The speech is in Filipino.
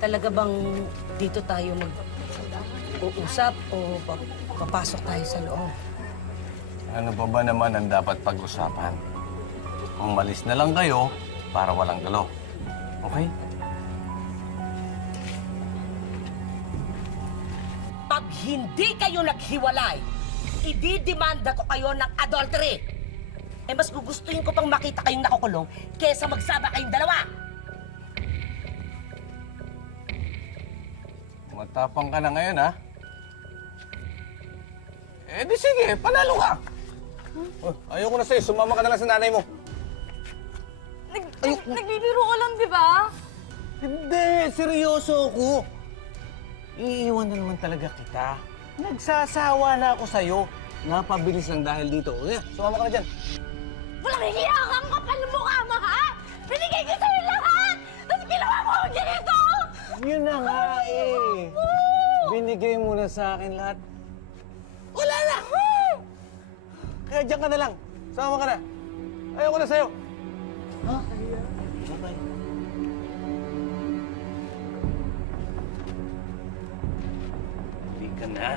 Talaga bang dito tayo mag-uusap o papasok tayo sa loob? Ano pa ba naman ang dapat pag-usapan? Umalis na lang kayo para walang gulo. Okay? Pag hindi kayo naghiwalay, ididemanda ko kayo ng adultery. Eh mas gugustuhin ko pang makita kayong nakukulong kesa magsama kayong dalawa. Matapang ka na ngayon, ha? Eh di sige, panalo ka! Oh, ayoko na sa'yo, sumama ka na lang sa nanay mo. Nagbibiro ka lang, di ba? Hindi, seryoso ako. Iiwan na naman talaga kita. Nagsasawa na ako sa'yo. Napabilis lang dahil dito. Kaya, sumama ka na dyan. Walang hiya kang kapal ng mukha mo, ha? Binigay ko sa'yo lahat! Tapos ginawa mo ang ganito! Yun na nga eh. Binigay mo na sa akin lahat. Wala na! Kaya dyan ka na lang. Sumama ka na. Ayoko na sa'yo. Ha? Bye-bye. Hindi ka na.